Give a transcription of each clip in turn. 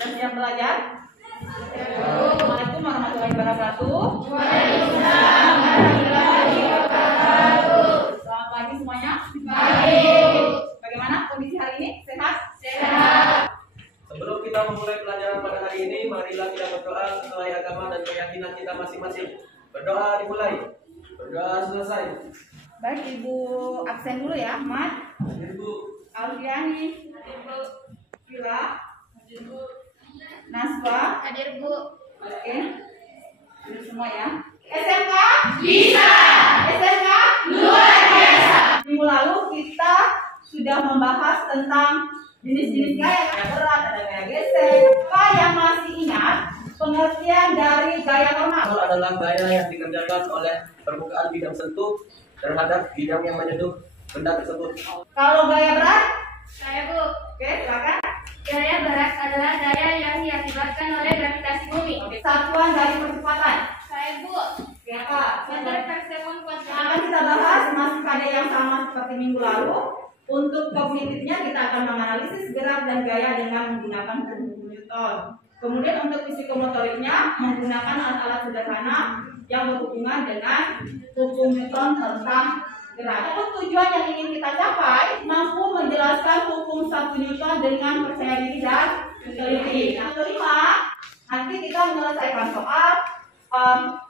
Sudah siap belajar? Assalamualaikum warahmatullahi wabarakatuh. Waalaikumsalam warahmatullahi wabarakatuh. Selamat pagi semuanya. Baik. Bagaimana kondisi hari ini? Sehat? Sehat. Sebelum kita memulai pelajaran pada hari ini, marilah kita berdoa sesuai agama dan keyakinan kita masing-masing. Berdoa dimulai. Berdoa selesai. Baik, Ibu absen dulu ya. Mat, Ibu, Alfiani, Vila, Naswa, Hadir Bu. oke, sudah semua ya. SMK bisa. SMK luar biasa. Minggu lalu kita sudah membahas tentang jenis-jenis gaya berat, ada gaya gesek. Apa yang masih ingat pengertian dari gaya normal? itu adalah gaya yang dikerjakan oleh permukaan bidang sentuh terhadap bidang yang menyentuh benda tersebut. Kalau gaya berat, Saya Bu. oke, silakan. Gaya berat adalah gaya yang diakibatkan oleh gravitasi bumi. Oke, satuan dari percepatan. Saya Bu. Siapa? Meter per sekon kuadrat. Akan kita bahas masih pada yang sama seperti minggu lalu. Untuk kognitifnya kita akan menganalisis gerak dan gaya dengan menggunakan hukum Newton. Kemudian untuk psikomotoriknya menggunakan alat-alat sederhana yang berhubungan dengan hukum Newton tentang gerak. Adapun tujuan yang ingin kita capai mampu menjelaskan hukum 1 Newton dengan percaya diri dan teliti. Yang kelima, nanti kita menyelesaikan soal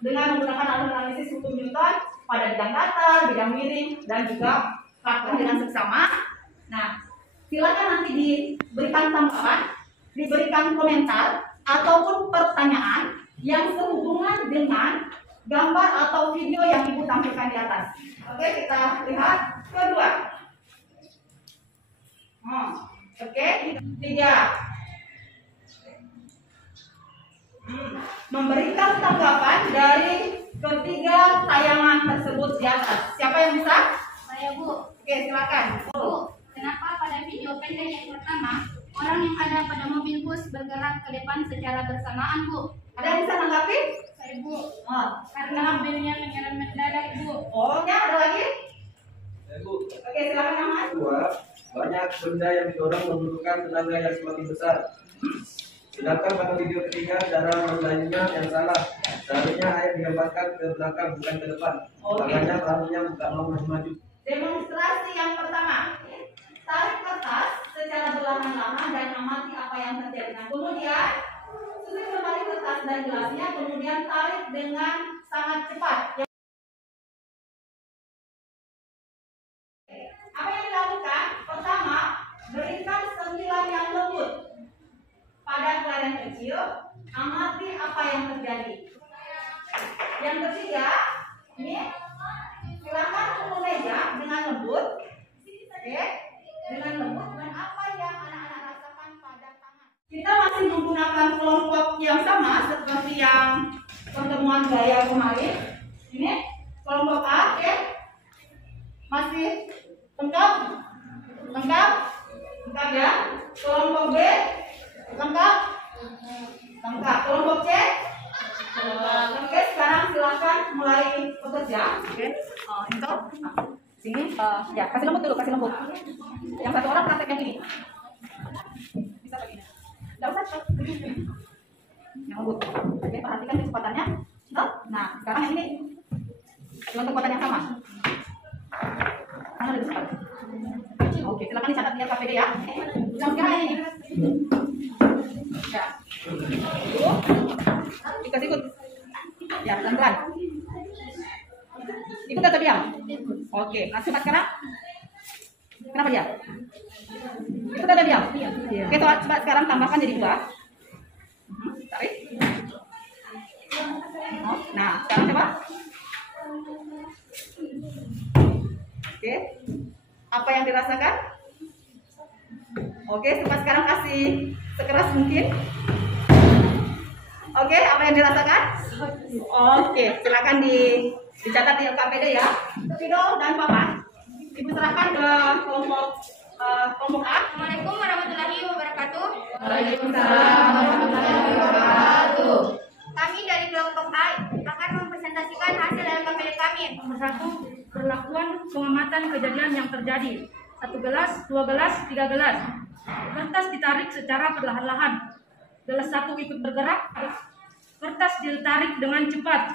dengan menggunakan alat analisis hukum Newton pada bidang datar, bidang miring, dan juga faktor dengan seksama. Nah, silakan nanti diberikan tanggapan, diberikan komentar ataupun pertanyaan yang sehubungan dengan gambar atau video yang Ibu tampilkan di atas. Oke, kita lihat kedua. Oke, tiga. Memberikan tanggapan dari ketiga tayangan tersebut di atas. Siapa yang bisa? Saya Bu. Oke, silakan. Bu, kenapa pada video pendek yang pertama orang yang ada pada mobil bus bergerak ke depan secara bersamaan Bu? Ada yang bisa menanggapi? Saya Bu. Oh, Karena mobilnya menyerang mendadak Bu. oh ya, ada lagi? Ibu, Oke, silakan Ahmad. kedua, banyak benda yang didorong membutuhkan tenaga yang semakin besar. Sedangkan pada video ketiga, cara mendayungnya yang salah. Seharusnya air dilemparkan ke belakang bukan ke depan. Oke. Makanya perahunya bukan mau maju-maju. Demonstrasi yang pertama. Tarik kertas secara perlahan-lahan dan amati apa yang terjadi. Nah, kemudian susun kembali kertas dan gelasnya, kemudian tarik dengan sangat cepat. Apa yang dilakukan? Pertama, berikan sentilan yang lembut pada kelereng kecil, amati apa yang terjadi. Yang ketiga, ini silakan pukul meja dengan lembut, oke, dengan lembut dan apa yang anak-anak rasakan pada tangan. Kita masih menggunakan kelompok yang sama seperti yang pertemuan gaya kemarin. Ini kelompok A, oke, masih lengkap, lengkap, lengkap ya. Kelompok B, lengkap, lengkap. Kelompok C, oke, sekarang silakan mulai bekerja. Oke, Intel, sini, ya kasih lembut dulu, kasih lembut. Yang satu orang praktek yang ini. Bisa begini. Tidak usah. Yang lembut. Oke, perhatikan kecepatannya. Nah, sekarang yang ini dengan kekuatan yang sama. Mana lebih cepat? Oke, silakan dicatat di KPD ya. Yang sekarang yang ini. Ya. Ikut ikut. Ya, pelan-pelan. Ikut atau diam? Oke, nah cepat sekarang. Kenapa diam? Ikut atau diam? Oke, coba sekarang tambahkan jadi 2. Tarik. Oh, nah, sekarang coba. Oke. Apa yang dirasakan? Oke, coba sekarang kasih sekeras mungkin. Oke, apa yang dirasakan? Oke, silakan dicatat di LKPD ya. Video dan papan. Ibu serahkan ke kelompok A. Assalamualaikum warahmatullahi wabarakatuh. Waalaikumsalam warahmatullahi wabarakatuh. Kami dari kelompok A akan mempresentasikan hasil LKPD kami. Nomor 1, perlakuan pengamatan kejadian yang terjadi. 1 gelas, 2 gelas, 3 gelas. Kertas ditarik secara perlahan-lahan. adalah 1 ikut bergerak, kertas ditarik dengan cepat,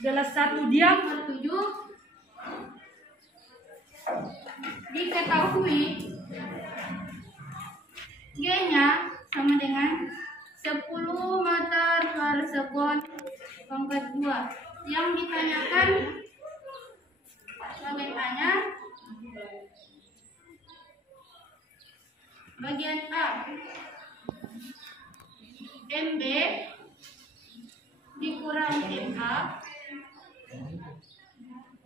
adalah 1 diam. 7. Diketahui G-nya sama dengan 10 meter per sekon pangkat 2. Yang ditanyakan bagian A-nya, bagian A MB dikurang MA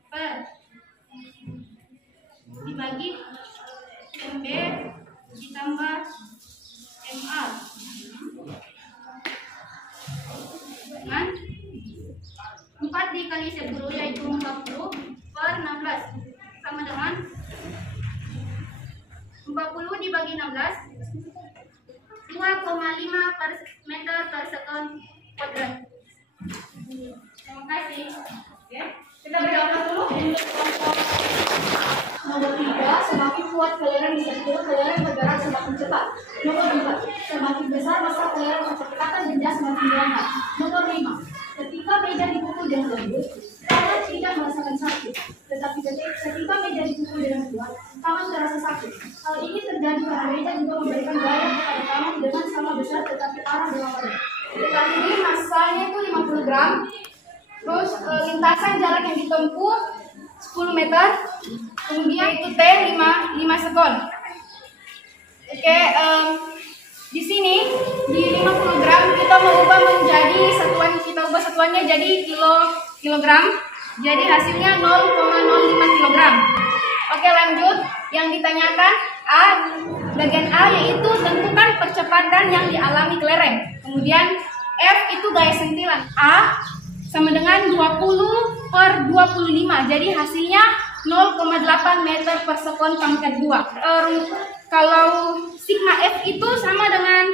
per dibagi MB ditambah MA dengan 4 dikali 10 yaitu 40 per 16 sama dengan 40 dibagi 16 2,5 per meter per sekon kuadrat. Terima kasih. Oke, kita beri aplaus dulu untuk kelompok nomor 3. Semakin kuat kelereng di sentuh, kelereng bergerak semakin cepat. Nomor 4, semakin besar masa kelereng percepatan benda semakin lambat. Nomor 5, ketika meja dipukul dengan lembut, tangan tidak merasakan sakit. Tetapi ketika meja dipukul dengan kuat, tangan terasa sakit. Hal ini terjadi karena meja juga memberikan gaya kepada tangan dengan sama besar tetapi arah berlawanan. Tetapi ini masanya itu 50 gram. Terus lintasan jarak yang ditempuh 10 meter. Kemudian itu T 5 sekon. Oke, di sini di 50 gram kita mau ubah menjadi satuan, kita ubah satuannya jadi kilogram. Jadi hasilnya 0,05 kilogram. Oke, lanjut. Yang ditanyakan bagian A yaitu tentukan percepatan yang dialami kelereng. Kemudian F itu gaya sentilan. A sama dengan 20 per 25. Jadi hasilnya 0,8 meter per sekon pangkat 2. Kalau sigma F itu sama dengan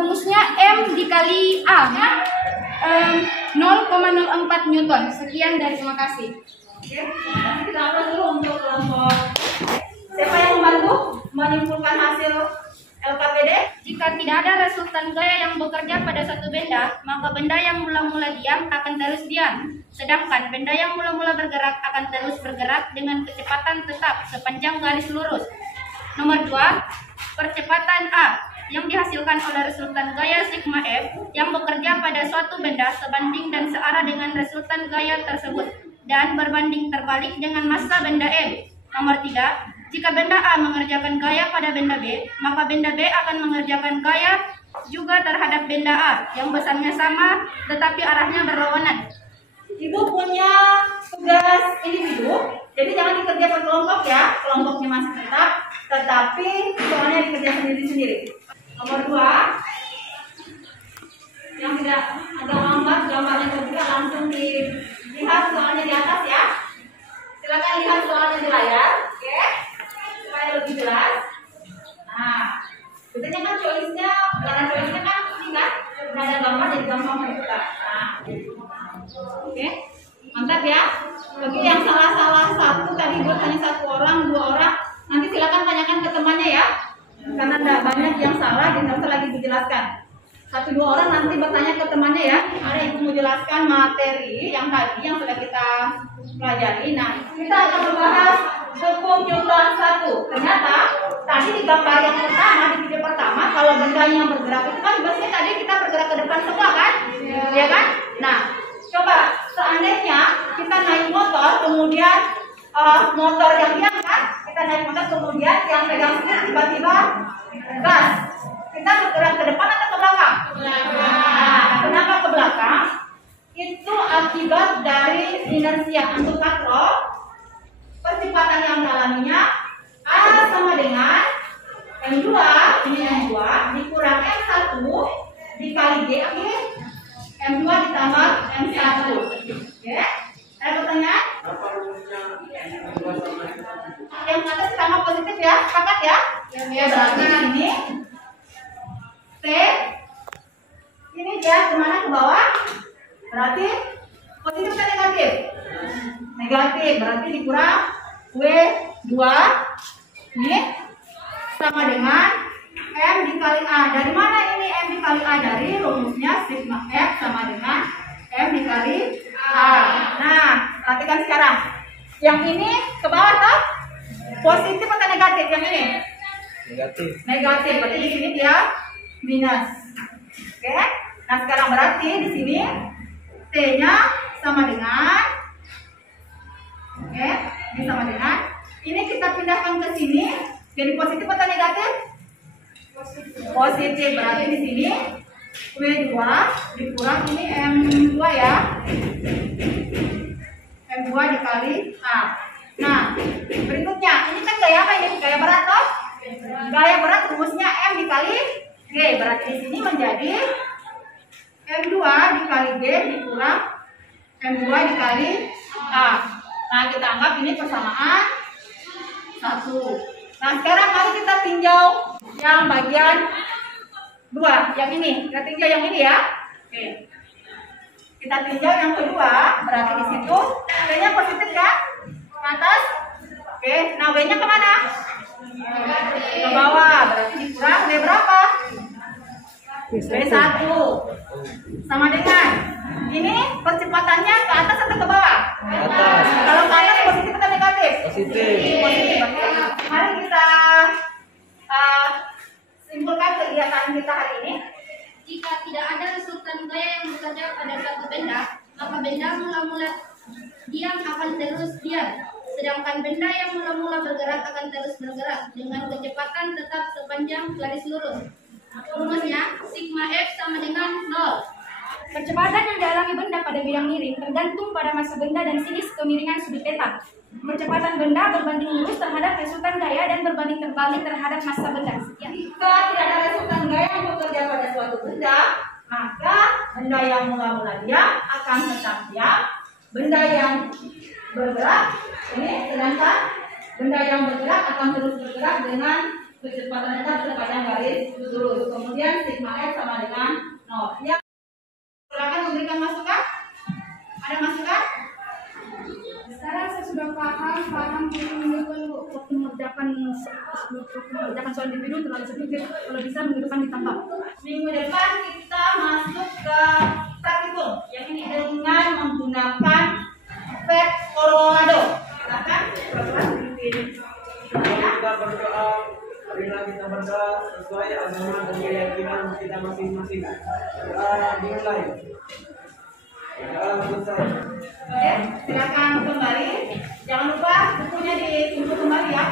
rumusnya M dikali A, 0,04 Newton. Sekian dari terima kasih. Oke, kita akan dulu untuk kelompok. Siapa yang membantu menyimpulkan hasil LKPD? Jika tidak ada resultan gaya yang bekerja pada suatu benda, maka benda yang mula-mula diam akan terus diam. Sedangkan benda yang mula-mula bergerak akan terus bergerak dengan kecepatan tetap sepanjang garis lurus. Nomor 2, percepatan A yang dihasilkan oleh resultan gaya sigma F yang bekerja pada suatu benda sebanding dan searah dengan resultan gaya tersebut dan berbanding terbalik dengan massa benda M. Nomor 3, jika benda A mengerjakan gaya pada benda B, maka benda B akan mengerjakan gaya juga terhadap benda A yang besarnya sama tetapi arahnya berlawanan. Ibu punya tugas individu, jadi jangan dikerjakan kelompok ya. Kelompoknya masih tetap, tetapi soalnya dikerjakan sendiri-sendiri. Nomor 2, yang tidak agak lambat gambarnya terbuka langsung dilihat soalnya di atas ya. Silakan lihat soalnya di layar, oke? Supaya lebih jelas. Nah, biasanya kan choice-nya, karena choice-nya kan ini kan, nggak ada gambar jadi gampang terbuka. Nah, oke, mantap ya. Bagi yang salah-salah satu tadi buat hanya 1 orang, 2 orang, nanti silakan tanyakan ke temannya ya. Karena tidak banyak yang salah, jadi nggak usah lagi dijelaskan. 1-2 orang nanti bertanya ke temannya ya. Ada ibu mau jelaskan materi yang tadi yang sudah kita pelajari. Nah, kita akan membahas hukum Newton 1. Ternyata tadi di gambar yang pertama, di video pertama, kalau benda yang bergerak itu kan biasanya tadi kita bergerak ke depan semua kan? Ya kan? Nah, coba seandainya kita naik motor, kemudian motor yang diangkat, kita naik motor kemudian yang pegang setir tiba-tiba gas. Kita bergerak ke depan atau ke belakang? Nah, kenapa ke belakang? Itu akibat dari inersia untuk katrol. Percepatan yang dialaminya A sama dengan M2 dikurang M1 dikali G, oke? M2 ditambah M1. Oke? Ada pertanyaan? Yang atas sama positif ya, sepakat ya? Ya, berarti ini T ini dia kemana, ke bawah? Berarti positif atau negatif? Negatif, berarti dikurang W2 ini sama dengan M dikali A. Dari mana ini M dikali A? Dari rumusnya sigma F sama dengan M dikali A. Nah, perhatikan sekarang. Yang ini ke bawah toh? Positif atau negatif yang ini? Negatif. Negatif. Berarti di sini dia minus. Oke. Nah, sekarang berarti di sini T-nya sama dengan ini sama dengan ini kita pindahkan ke sini jadi positif atau negatif? Positif. Berarti di sini W2 dikurang ini M2 ya. M2 dikali A. Nah, berikutnya ini kan gaya apa ini? Gaya berat toh? Gaya berat rumusnya M dikali G. Berarti di sini menjadi M2 dikali G dikurang M2 dikali A. Nah, kita anggap ini persamaan 1. Nah, sekarang mari kita tinjau yang bagian 2, yang ini. Kita tinjau yang ini ya. Oke. Kita tinjau yang kedua, berarti di situ W-nya positif kan? Ke atas. Oke, nah W-nya kemana? Ke bawah, berarti dikurang W berapa? W1. Sama dengan ini percepatannya ke atas atau ke bawah? Atas. Kalau ke atas positif atau negatif? Positif. Positif. Mari kita simpulkan kegiatan kita hari ini. Jika tidak ada resultan gaya yang bekerja pada satu benda, maka benda mula-mula diam akan terus diam. Sedangkan benda yang mula-mula bergerak akan terus bergerak dengan kecepatan tetap sepanjang garis lurus. Rumusnya sigma F sama dengan 0. Kecepatan yang dialami benda pada bidang miring tergantung pada massa benda dan sinus kemiringan sudut theta. Kecepatan benda berbanding lurus terhadap resultan gaya dan berbanding terbalik terhadap massa benda. Sekian. Jika tidak ada resultan gaya yang bekerja pada suatu benda, maka benda yang mula-mula diam akan tetap diam. Benda yang bergerak ini, sedangkan benda yang bergerak akan terus bergerak dengan kecepatan tetap sepanjang garis lurus. Kemudian sigma F sama dengan 0. Ya, silakan memberikan masukan. Ada masukan? Sekarang saya sudah paham mengerjakan soal individu terlalu sedikit, kalau bisa minggu depan ditambah. Minggu depan kita masuk ke praktikum yang ini dengan menggunakan efek Colorado. Silakan. Kita berdoa, marilah kita berdoa sesuai agama dan keyakinan kita masing-masing. Dimulai. Oke, silakan kembali. Jangan lupa bukunya dituntut kembali ya.